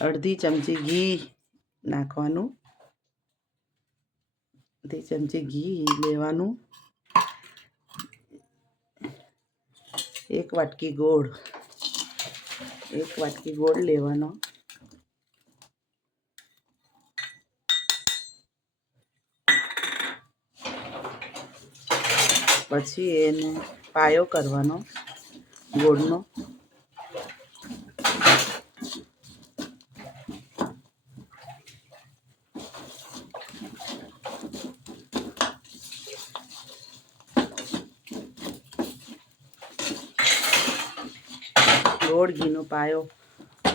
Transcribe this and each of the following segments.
અડધી ચમચી ઘી નાખવાનું. અડધી ચમચી ઘી લેવાનું. એક વાટકી ગોળ. એક વાટકી ગોળ લેવાનો. પછી એને પાયો કરવાનો ગોળનો. ગોળ ઘીનો પાયો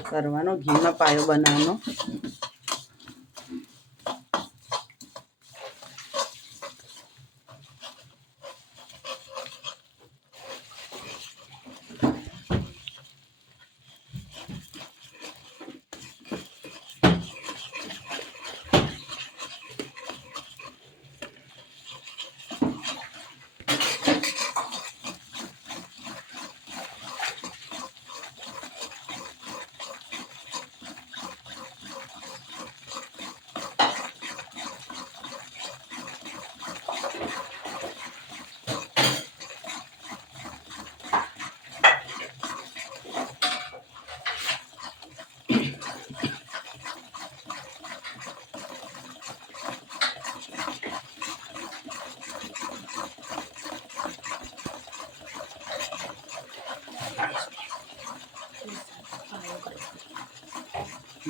કરવાનો ઘીનો પાયો બનાવવાનો.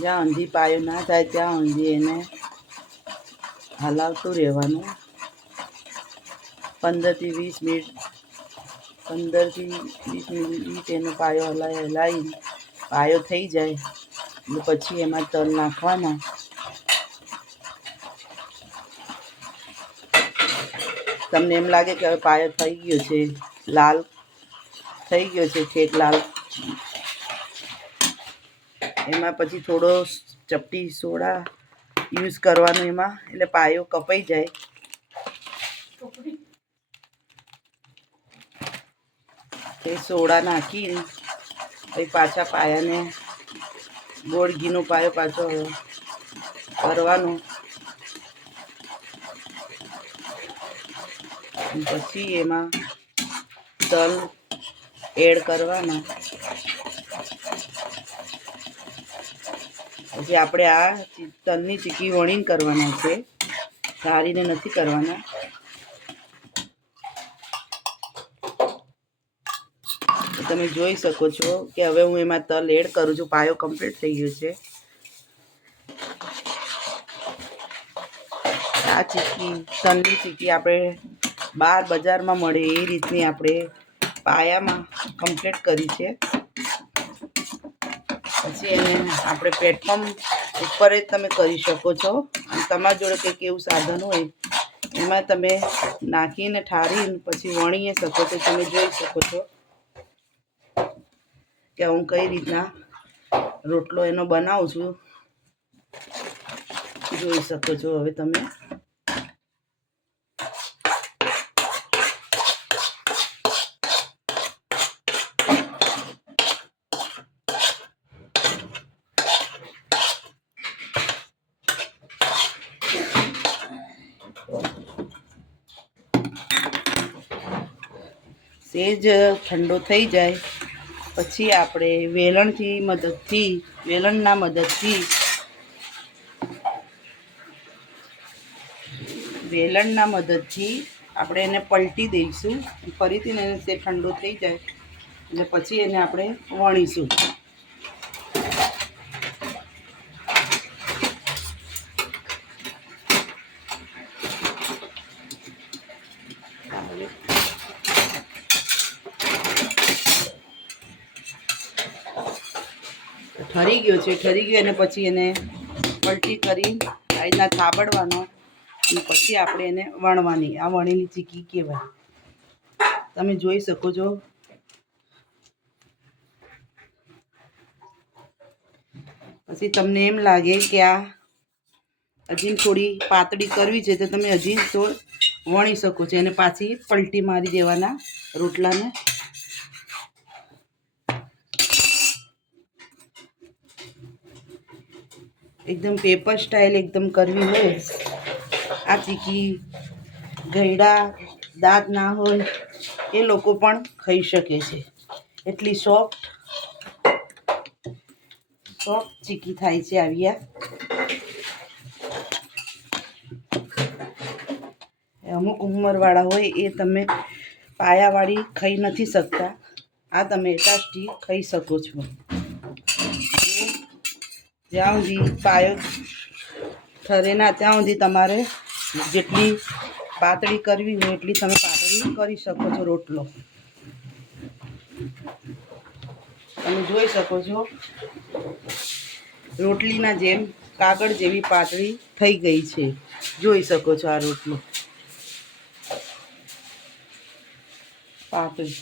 જ્યાં ઊંધી પાયો ના થાય, ત્યાં ઊંધી એને હલાવતું રહેવાનું. પંદરથી વીસ મિનિટ, પંદરથી વીસ મિનિટ એનો પાયો હલાવી હલાવી પાયો થઈ જાય પછી એમાં તલ નાખવાના. તમને એમ લાગે કે હવે પાયો થઈ ગયો છે, લાલ થઈ ગયો છે છેક લાલ. એમાં પછી થોડો ચપટી સોડા યુઝ કરવાનો એમાં, એટલે પાયો કપાઈ જાય. એ સોડા નાખીને પછી પાછા પાયાને ગોળ ઘીનો પાયો પાછો કરવાનો પછી એમાં તલ એડ કરવાના. પછી આપણે આ તલની ચીકી વણીને કરવાના છે. સારીને નથી કરવાના. તમે જોઈ શકો છો કે હવે હું એમાં તલ એડ કરું છું. પાયો કમ્પ્લીટ થઈ ગયો છે. આ ચીકી, તલની ચીકી આપણે બહાર બજારમાં મળે એ રીતની આપણે પાયામાં કમ્પ્લીટ કરી છે. પછી એને આપણે પ્લેટફોર્મ ઉપર જ તમે કરી શકો છો. તમારા જોડે કંઈક એવું સાધન હોય, એમાં તમે નાખીને, ઠારીને, પછી વણીએ શકો છો, તમે જોઈ શકો છો કે હું કઈ રીતના રોટલો એનો બનાવું છું. જોઈ શકો છો હવે તમે. સેજ ઠંડો થઈ જાય. પછી આપણે વેલણથી મદદથી, વેલણના મદદથી વેલણના મદદથી આપણે એને પલટી દઈશું. ફરીથી એને તે ઠંડો થઈ જાય. એટલે પછી એને આપણે વણીશું. ઠરી ગયો છે, ઠરી ગયો અને પછી એને પલટી કરી આ રીતના થાબડવાનો. અને પછી આપણે એને વણવાની. આ વણેલી ચીકી કહેવાય. તમે જોઈ શકો છો. પછી તમને એમ લાગે કે આ હજી થોડી પાતળી કરવી છે, તો તમે હજી વણી શકો છો. અને પાછી પલટી મારી દેવાના રોટલાને. એકદમ પેપર સ્ટાઇલ એકદમ કરવી હોય, આ ચીકી ગયડા દાંત ના હોય, એ લોકો પણ ખાઈ શકે છે. એટલી સોફ્ટ સોફ્ટ ચીકી થાય છે આવી અમુક ઉંમરવાળા હોય એ તમે પાયાવાળી ખાઈ નથી શકતા. આ તમે એટાસ્ટી ખાઈ શકો છો. જ્યાં સુધી પાયો ઠરે ના, ત્યાં સુધી તમારે જેટલી પાતળી કરવી હોય એટલી તમે પાતળી કરી શકો છો રોટલો. તમે જોઈ શકો છો, રોટલીના જેમ કાગળ જેવી પાતળી થઈ ગઈ છે. જોઈ શકો છો આ રોટલો. પાતળી.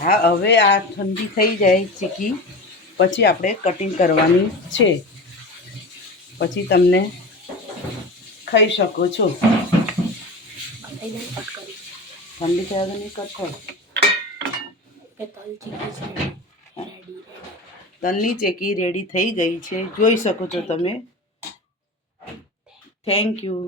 હા, હવે આ ઠંડી થઈ જાય ચીકી. પછી આપણે કટિંગ કરવાની છે. પછી તમને ખાઈ શકો છો. ઠંડી થયા તો નહીં કટ તલની ચેકી રેડી થઈ ગઈ છે. જોઈ શકો છો તમે. Thank you